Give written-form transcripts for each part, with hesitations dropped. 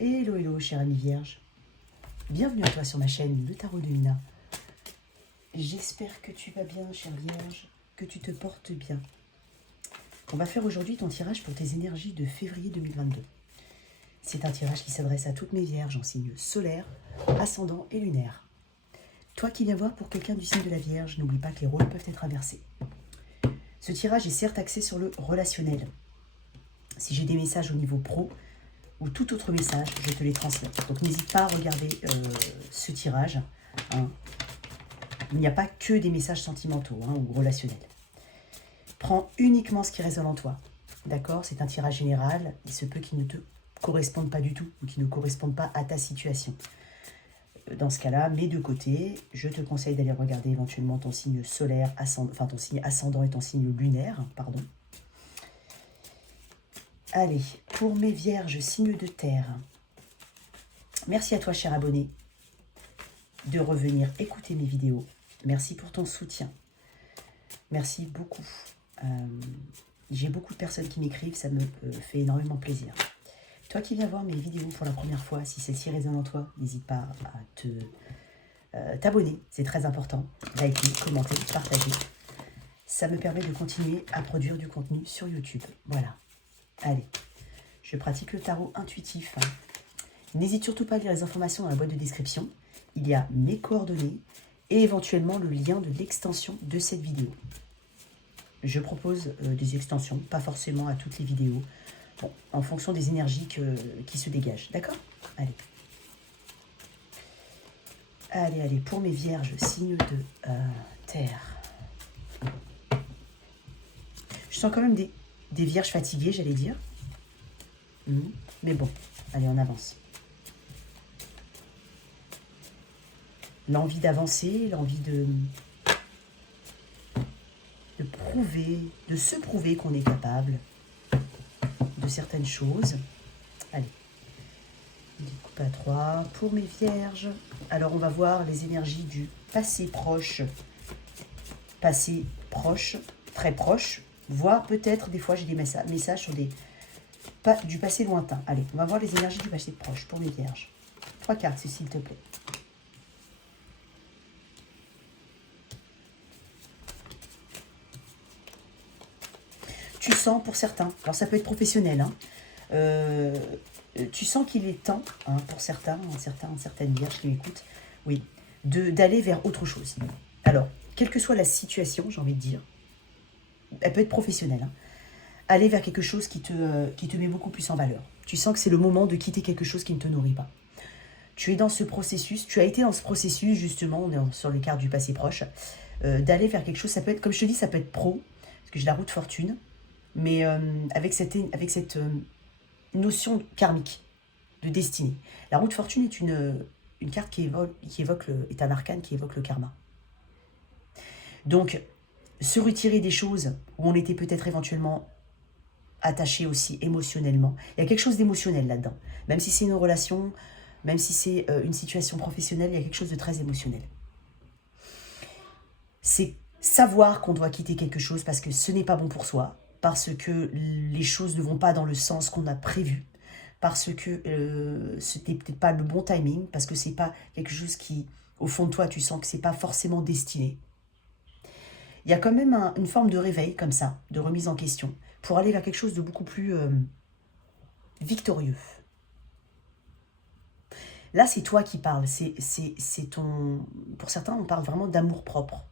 Hello, hello, chère amie vierge. Bienvenue à toi sur ma chaîne, le tarot de Mina. J'espère que tu vas bien, chère vierge, que tu te portes bien. On va faire aujourd'hui ton tirage pour tes énergies de février 2022. C'est un tirage qui s'adresse à toutes mes vierges en signe solaire, ascendant et lunaire. Toi qui viens voir pour quelqu'un du signe de la Vierge, n'oublie pas que les rôles peuvent être inversés. Ce tirage est certes axé sur le relationnel. Si j'ai des messages au niveau pro ou tout autre message, je te les transmets. Donc n'hésite pas à regarder ce tirage. Hein. Il n'y a pas que des messages sentimentaux ou relationnels. Prends uniquement ce qui résonne en toi. D'accord? C'est un tirage général. Il se peut qu'il ne te corresponde pas du tout ou qu'il ne corresponde pas à ta situation. Dans ce cas-là, mets de côté. Je te conseille d'aller regarder éventuellement ton signe solaire, enfin ton signe ascendant et ton signe lunaire, pardon. Allez, pour mes vierges, signes de terre. Merci à toi, cher abonné, de revenir écouter mes vidéos. Merci pour ton soutien. Merci beaucoup. J'ai beaucoup de personnes qui m'écrivent, ça me fait énormément plaisir. Toi qui viens voir mes vidéos pour la première fois, si celle-ci résonne en toi, n'hésite pas à t'abonner, c'est très important. Liker, commenter, partager. Ça me permet de continuer à produire du contenu sur YouTube. Voilà. Allez, je pratique le tarot intuitif. N'hésite surtout pas à lire les informations dans la boîte de description. Il y a mes coordonnées et éventuellement le lien de l'extension de cette vidéo. Je propose des extensions, pas forcément à toutes les vidéos, bon, en fonction des énergies qui se dégagent. D'accord? Allez. Allez, allez, pour mes vierges, signes de terre. Je sens quand même des vierges fatiguées, j'allais dire. Mais bon, allez, on avance. L'envie d'avancer, l'envie de prouver, de se prouver qu'on est capable de certaines choses. Allez, découpe à 3 pour mes vierges. Alors, on va voir les énergies du passé proche, très proche, voire peut-être, des fois, j'ai des messages sur du passé lointain. Allez, on va voir les énergies du passé proche pour mes vierges. 3 cartes, s'il te plaît. Tu sens pour certains, alors ça peut être professionnel, tu sens qu'il est temps, pour certaines vierges qui m'écoutent, oui, d'aller vers autre chose. Alors, quelle que soit la situation, j'ai envie de dire, elle peut être professionnelle, aller vers quelque chose qui te met beaucoup plus en valeur. Tu sens que c'est le moment de quitter quelque chose qui ne te nourrit pas. Tu es dans ce processus, tu as été dans ce processus, justement, on est sur les cartes du passé proche, d'aller vers quelque chose, ça peut être, comme je te dis, ça peut être pro, parce que j'ai la roue de fortune, mais avec cette notion karmique, de destinée. La roue de fortune est une carte qui évoque est un arcane qui évoque le karma. Donc, se retirer des choses où on était peut-être éventuellement attaché aussi émotionnellement. Il y a quelque chose d'émotionnel là-dedans. Même si c'est une relation, même si c'est une situation professionnelle, il y a quelque chose de très émotionnel. C'est savoir qu'on doit quitter quelque chose parce que ce n'est pas bon pour soi, parce que les choses ne vont pas dans le sens qu'on a prévu, parce que ce n'est peut-être pas le bon timing, parce que c'est pas quelque chose qui, au fond de toi, tu sens que c'est pas forcément destiné. Il y a quand même une forme de réveil comme ça, de remise en question, pour aller vers quelque chose de beaucoup plus victorieux. Là, c'est toi qui parles, c'est ton... Pour certains, on parle vraiment d'amour-propre,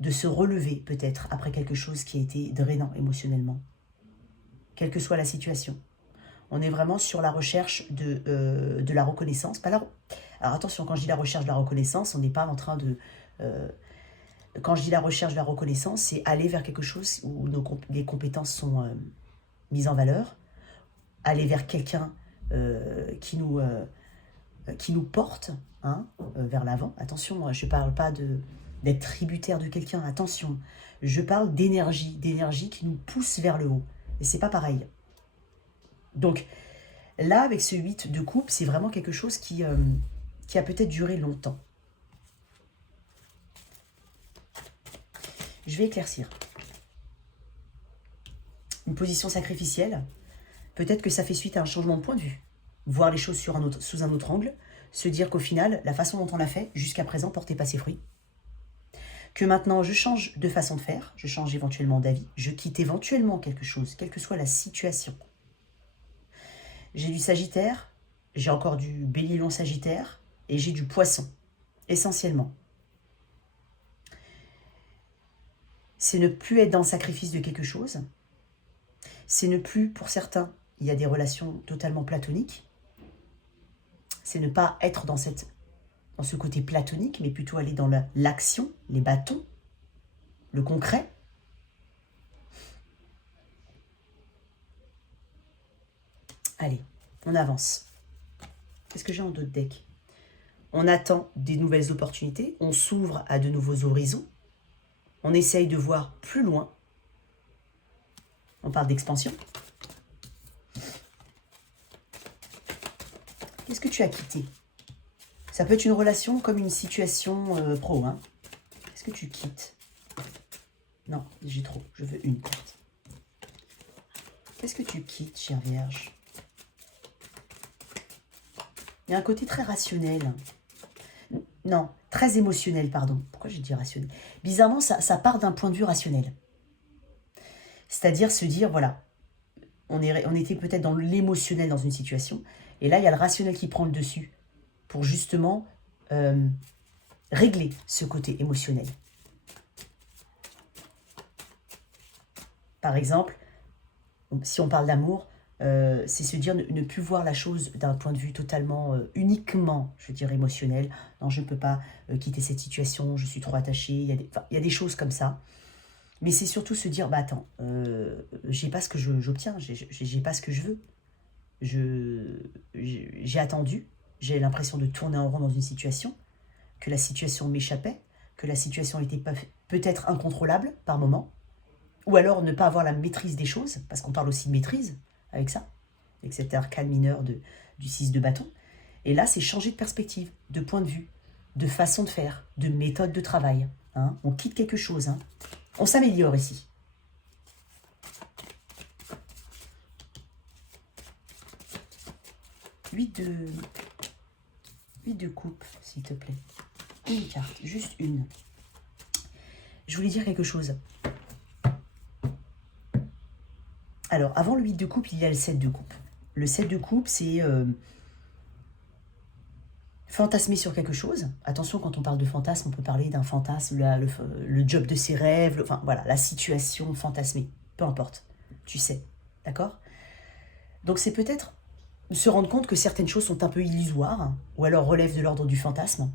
de se relever peut-être après quelque chose qui a été drainant émotionnellement, quelle que soit la situation. On est vraiment sur la recherche de la reconnaissance. Alors attention, quand je dis la recherche de la reconnaissance, on n'est pas en train de... quand je dis la recherche de la reconnaissance, c'est aller vers quelque chose où les compétences sont mises en valeur, aller vers quelqu'un qui nous porte vers l'avant. Attention, je ne parle pas d'être tributaire de quelqu'un, attention. Je parle d'énergie qui nous pousse vers le haut. Et c'est pas pareil. Donc, là, avec ce 8 de coupe, c'est vraiment quelque chose qui a peut-être duré longtemps. Je vais éclaircir. Une position sacrificielle. Peut-être que ça fait suite à un changement de point de vue. voir les choses sous un autre angle, se dire qu'au final, la façon dont on l'a fait, jusqu'à présent, portait pas ses fruits. Que maintenant, je change de façon de faire, je change éventuellement d'avis, je quitte éventuellement quelque chose, quelle que soit la situation. J'ai du Sagittaire, j'ai encore du Bélier-Lion Sagittaire, et j'ai du Poisson, essentiellement. C'est ne plus être dans le sacrifice de quelque chose, c'est ne plus, pour certains, il y a des relations totalement platoniques, c'est ne pas être dans ce côté platonique, mais plutôt aller dans l'action, les bâtons, le concret. Allez, on avance. Qu'est-ce que j'ai en d'autres decks? On attend des nouvelles opportunités, on s'ouvre à de nouveaux horizons, on essaye de voir plus loin. On parle d'expansion. Qu'est-ce que tu as quitté? Ça peut être une relation comme une situation pro. Hein. Qu'est-ce que tu quittes? Non, j'ai trop. Je veux une carte. Qu'est-ce que tu quittes, chère Vierge? Il y a un côté très rationnel. Non, très émotionnel, pardon. Pourquoi j'ai dit rationnel? Bizarrement, ça part d'un point de vue rationnel. C'est-à-dire se dire, voilà, on était peut-être dans l'émotionnel dans une situation, et là, il y a le rationnel qui prend le dessus pour justement régler ce côté émotionnel. Par exemple, si on parle d'amour, c'est se dire ne plus voir la chose d'un point de vue totalement, uniquement, je veux dire, émotionnel. Non, je ne peux pas quitter cette situation, je suis trop attachée. Il y a des choses comme ça. Mais c'est surtout se dire, bah attends, j'ai pas ce que j'obtiens, j'ai pas ce que je veux. J'ai attendu, j'ai l'impression de tourner en rond dans une situation, que la situation m'échappait, que la situation était peut-être incontrôlable par moment, ou alors ne pas avoir la maîtrise des choses, parce qu'on parle aussi de maîtrise avec ça, avec cet arcane mineur du 6 de bâton. Et là, c'est changer de perspective, de point de vue, de façon de faire, de méthode de travail. Hein. On quitte quelque chose, hein. On s'améliore ici. Huit de coupe, s'il te plaît. Une carte, juste une. Je voulais dire quelque chose. Alors, avant le 8 de coupe, il y a le 7 de coupe. Le 7 de coupe, c'est fantasmer sur quelque chose. Attention, quand on parle de fantasme, on peut parler d'un fantasme, le job de ses rêves, enfin voilà, la situation fantasmée. Peu importe, tu sais, d'accord? Donc c'est peut-être se rendre compte que certaines choses sont un peu illusoires, hein, ou alors relèvent de l'ordre du fantasme,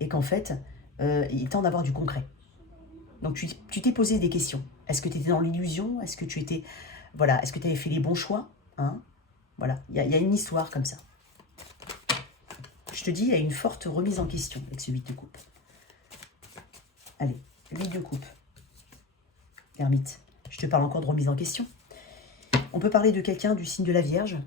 et qu'en fait, il est temps d'avoir du concret. Donc tu t'es posé des questions. Est-ce que tu étais dans l'illusion? Est-ce que tu étais... Voilà, est-ce que tu avais fait les bons choix, hein? Voilà, il y a une histoire comme ça. Je te dis, il y a une forte remise en question avec ce 8 de coupe. Allez, 8 de coupe. Ermite, je te parle encore de remise en question. On peut parler de quelqu'un du signe de la Vierge,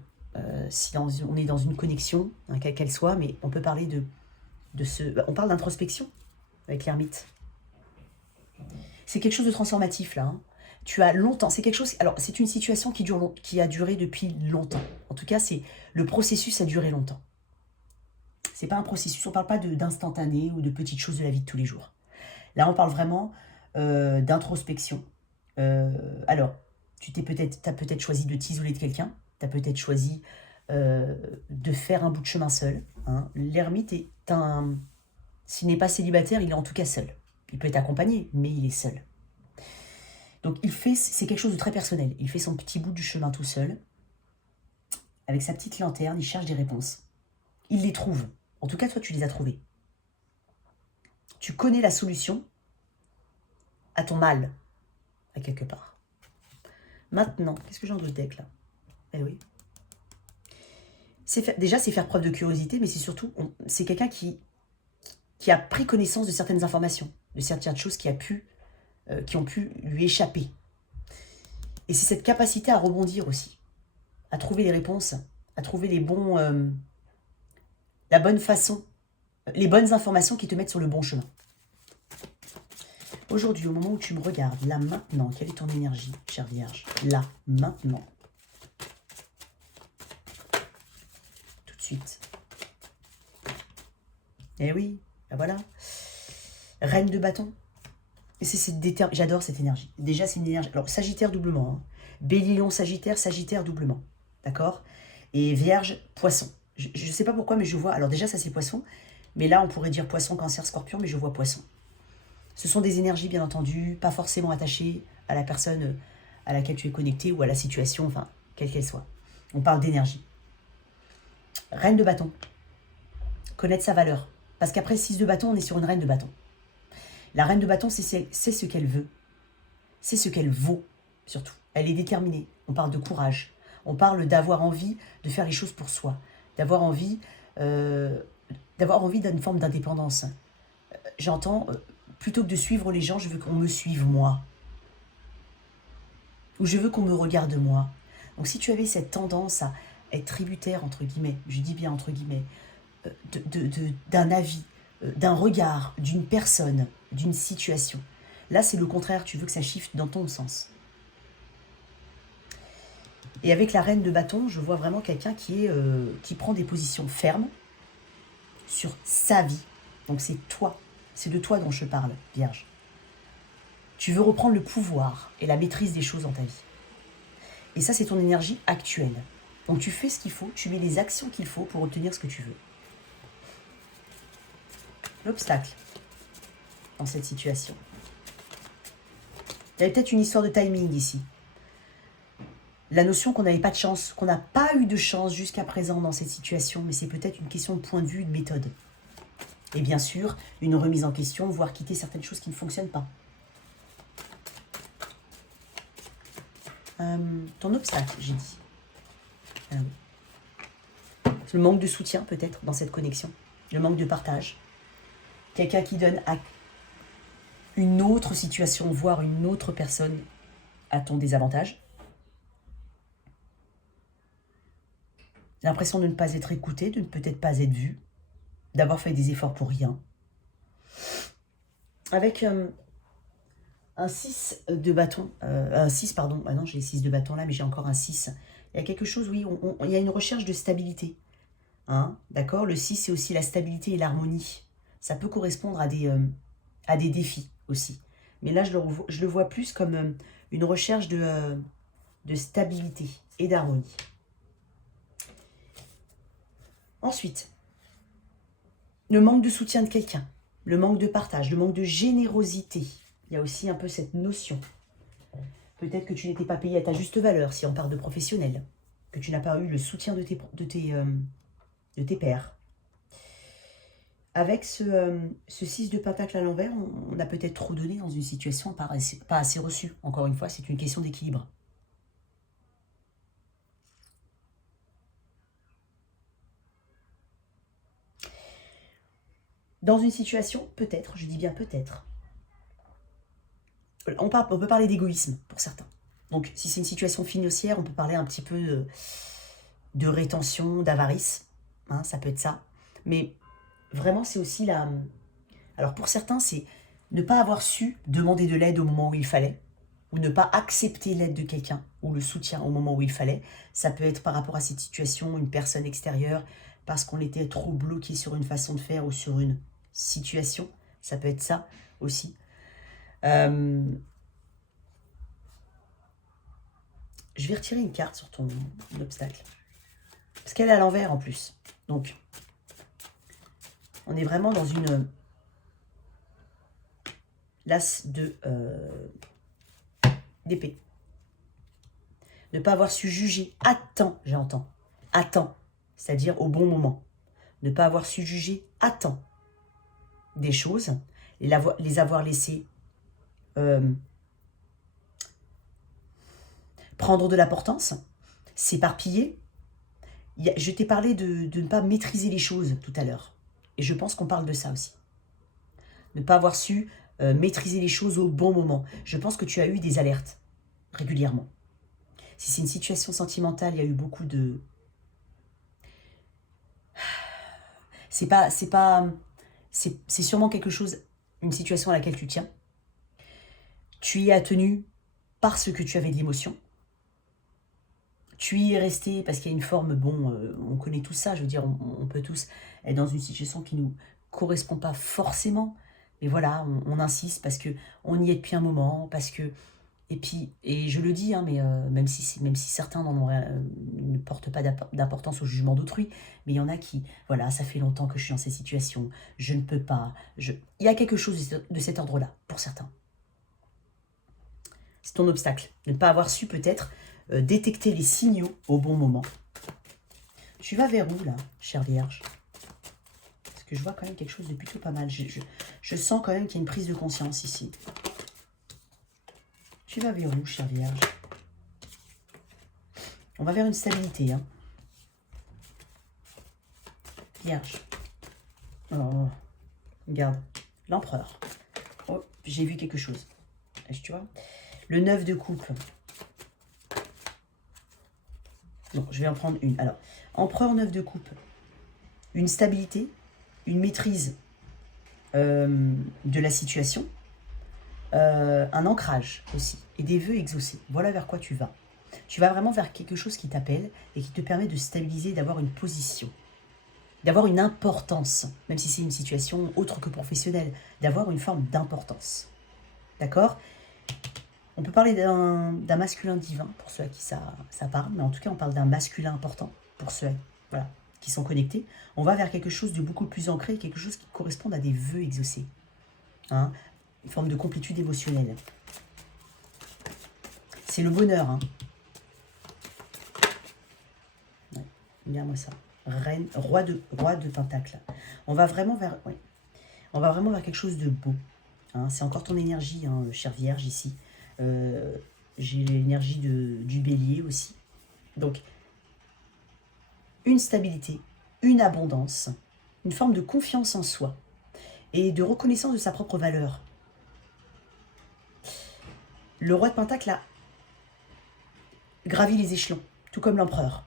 si on est dans une connexion, hein, quelle qu'elle soit, mais on peut parler de ce... On parle d'introspection avec l'ermite. C'est quelque chose de transformatif, là. Hein. Tu as longtemps, c'est quelque chose... Alors, c'est une situation qui a duré depuis longtemps. En tout cas, le processus a duré longtemps. C'est pas un processus, on ne parle pas d'instantané ou de petites choses de la vie de tous les jours. Là, on parle vraiment d'introspection. Alors, tu as peut-être choisi de t'isoler de quelqu'un, tu as peut-être choisi de faire un bout de chemin seul. Hein. L'ermite est s'il n'est pas célibataire, il est en tout cas seul. Il peut être accompagné, mais il est seul. Donc, c'est quelque chose de très personnel. Il fait son petit bout du chemin tout seul. Avec sa petite lanterne, il cherche des réponses. Il les trouve. En tout cas, toi, tu les as trouvées. Tu connais la solution à ton mal, à quelque part. Maintenant, qu'est-ce que j'ai en d'autres decks, là? Eh oui. Déjà, c'est faire preuve de curiosité, mais c'est surtout, c'est quelqu'un qui a pris connaissance de certaines informations, de certaines choses qui ont pu lui échapper. Et c'est cette capacité à rebondir aussi, à trouver les réponses, à trouver la bonne façon, les bonnes informations qui te mettent sur le bon chemin. Aujourd'hui, au moment où tu me regardes, là, maintenant, quelle est ton énergie, chère Vierge? Là, maintenant. Ensuite, eh oui, ben voilà. Reine de bâton. J'adore cette énergie. Déjà, c'est une énergie. Alors, Sagittaire doublement. Hein. Bélier, Lion, Sagittaire, Sagittaire doublement. D'accord? Et Vierge, Poisson. Je ne sais pas pourquoi, mais je vois. Alors, déjà, ça, c'est Poisson. Mais là, on pourrait dire Poisson, Cancer, Scorpion, mais je vois Poisson. Ce sont des énergies, bien entendu, pas forcément attachées à la personne à laquelle tu es connecté ou à la situation, enfin, quelle qu'elle soit. On parle d'énergie. Reine de bâton. Connaître sa valeur. Parce qu'après 6 de bâton, on est sur une reine de bâton. La reine de bâton, c'est ce qu'elle veut. C'est ce qu'elle vaut, surtout. Elle est déterminée. On parle de courage. On parle d'avoir envie de faire les choses pour soi. D'avoir envie d'une forme d'indépendance. J'entends, plutôt que de suivre les gens, je veux qu'on me suive moi. Ou je veux qu'on me regarde moi. Donc si tu avais cette tendance à être tributaire, entre guillemets, je dis bien entre guillemets, d'un avis, d'un regard, d'une personne, d'une situation. Là, c'est le contraire, tu veux que ça shift dans ton sens. Et avec la reine de bâton, je vois vraiment quelqu'un qui prend des positions fermes sur sa vie. Donc c'est toi, c'est de toi dont je parle, Vierge. Tu veux reprendre le pouvoir et la maîtrise des choses dans ta vie. Et ça, c'est ton énergie actuelle. Donc tu fais ce qu'il faut, tu mets les actions qu'il faut pour obtenir ce que tu veux. L'obstacle dans cette situation. Il y avait peut-être une histoire de timing ici. La notion qu'on n'avait pas de chance, qu'on n'a pas eu de chance jusqu'à présent dans cette situation, mais c'est peut-être une question de point de vue, de méthode. Et bien sûr, une remise en question, voire quitter certaines choses qui ne fonctionnent pas. Ton obstacle, j'ai dit. Le manque de soutien, peut-être, dans cette connexion. Le manque de partage. Quelqu'un qui donne à une autre situation, voire une autre personne, à ton désavantage. L'impression de ne pas être écouté, de ne peut-être pas être vu, d'avoir fait des efforts pour rien. Avec un 6 de bâton, un 6, pardon, ah non, j'ai 6 de bâton là, mais j'ai encore un 6. Il y a quelque chose, oui, il y a une recherche de stabilité. Hein, d'accord? Le 6, c'est aussi la stabilité et l'harmonie. Ça peut correspondre à des défis aussi. Mais là, je le vois plus comme une recherche de stabilité et d'harmonie. Ensuite, le manque de soutien de quelqu'un, le manque de partage, le manque de générosité. Il y a aussi un peu cette notion. Peut-être que tu n'étais pas payé à ta juste valeur, si on parle de professionnel. Que tu n'as pas eu le soutien de tes pairs. Avec ce 6 de pentacle à l'envers, on a peut-être trop donné dans une situation pas assez reçue. Encore une fois, c'est une question d'équilibre. Dans une situation, peut-être, je dis bien peut-être, on peut parler d'égoïsme pour certains. Donc, si c'est une situation financière, on peut parler un petit peu de rétention, d'avarice. Hein, ça peut être ça. Mais vraiment, c'est aussi la... Alors, pour certains, c'est ne pas avoir su demander de l'aide au moment où il fallait, ou ne pas accepter l'aide de quelqu'un, ou le soutien au moment où il fallait. Ça peut être par rapport à cette situation, une personne extérieure, parce qu'on était trop bloqué sur une façon de faire ou sur une situation. Ça peut être ça aussi. Je vais retirer une carte sur ton obstacle. Parce qu'elle est à l'envers en plus. Donc, on est vraiment dans une... l'as d'épée. Ne pas avoir su juger à temps, j'entends. À temps, c'est-à-dire au bon moment. Ne pas avoir su juger à temps des choses, les avoir laissées prendre de l'importance, s'éparpiller. Je t'ai parlé de ne pas maîtriser les choses tout à l'heure. Et je pense qu'on parle de ça aussi. Ne pas avoir su maîtriser les choses au bon moment. Je pense que tu as eu des alertes régulièrement. Si c'est une situation sentimentale, il y a eu beaucoup de... C'est sûrement quelque chose, une situation à laquelle tu tiens. Tu y as tenu parce que tu avais de l'émotion. tu y es resté parce qu'il y a une forme, bon, on connaît tout ça, je veux dire, on peut tous être dans une situation qui ne nous correspond pas forcément, mais voilà, on insiste parce que on y est depuis un moment, parce que, et puis, et je le dis, hein, mais même si certains ne portent pas d'importance au jugement d'autrui, mais il y en a qui, voilà, ça fait longtemps que je suis dans cette situation, je ne peux pas, il y a quelque chose de cet ordre-là, pour certains. C'est ton obstacle, de ne pas avoir su peut-être détecter les signaux au bon moment. Tu vas vers où là, chère Vierge? Parce que je vois quand même quelque chose de plutôt pas mal. Je sens quand même qu'il y a une prise de conscience ici. Tu vas vers où, chère Vierge? On va vers une stabilité. Hein. Vierge. Oh, regarde. L'empereur. Oh, j'ai vu quelque chose. Tu vois? Le 9 de coupe. Non, je vais en prendre une. Alors, empereur 9 de coupe. Une stabilité, une maîtrise de la situation, un ancrage aussi, et des vœux exaucés. Voilà vers quoi tu vas. Tu vas vraiment vers quelque chose qui t'appelle et qui te permet de stabiliser, d'avoir une position, d'avoir une importance, même si c'est une situation autre que professionnelle, d'avoir une forme d'importance. D'accord? On peut parler d'un masculin divin, pour ceux à qui ça parle, mais en tout cas, on parle d'un masculin important, pour ceux voilà, qui sont connectés. On va vers quelque chose de beaucoup plus ancré, quelque chose qui correspond à des vœux exaucés. Hein, une forme de complétude émotionnelle. C'est le bonheur. Hein. Ouais, regarde-moi ça. Reine, roi de pentacle. On va vraiment vers, ouais, on va vraiment vers quelque chose de beau. Hein, c'est encore ton énergie, hein, chère Vierge, ici. J'ai l'énergie du bélier aussi. Donc, une stabilité, une abondance, une forme de confiance en soi et de reconnaissance de sa propre valeur. Le roi de Pentacle a gravi les échelons, tout comme l'empereur.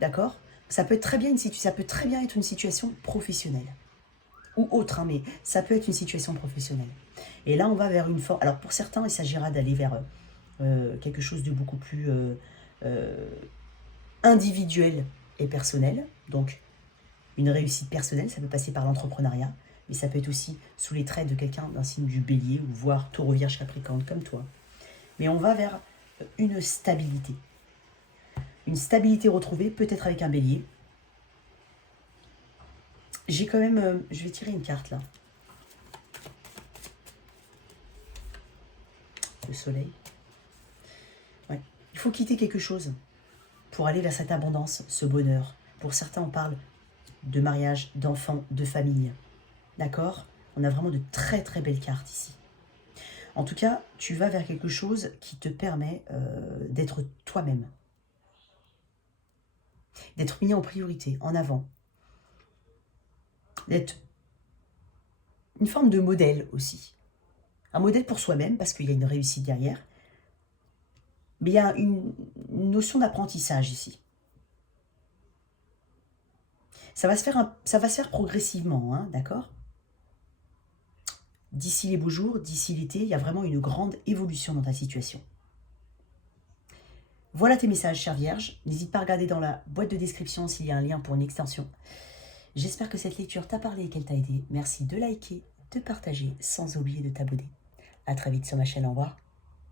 D'accord? Ça peut être très bien être une situation professionnelle. Ou autre, hein, mais ça peut être une situation professionnelle. Et là, on va vers une forme... Alors, pour certains, il s'agira d'aller vers quelque chose de beaucoup plus individuel et personnel. Donc, une réussite personnelle, ça peut passer par l'entrepreneuriat, mais ça peut être aussi sous les traits de quelqu'un d'un signe du bélier, ou voire taureau, vierge, capricorne, comme toi. Mais on va vers une stabilité. Une stabilité retrouvée, peut-être avec un bélier. J'ai quand même... je vais tirer une carte, là. Le soleil. Ouais. Il faut quitter quelque chose pour aller vers cette abondance, ce bonheur. Pour certains, on parle de mariage, d'enfants, de famille. D'accord? On a vraiment de très très belles cartes ici. En tout cas, tu vas vers quelque chose qui te permet d'être toi-même. D'être mis en priorité, en avant. D'être une forme de modèle aussi. Un modèle pour soi-même, parce qu'il y a une réussite derrière. Mais il y a une notion d'apprentissage ici. Ça va se faire progressivement, hein, d'accord? D'ici les beaux jours, d'ici l'été, il y a vraiment une grande évolution dans ta situation. Voilà tes messages, chère Vierge. N'hésite pas à regarder dans la boîte de description s'il y a un lien pour une extension. J'espère que cette lecture t'a parlé et qu'elle t'a aidé. Merci de liker, de partager, sans oublier de t'abonner. À très vite sur ma chaîne. Au revoir.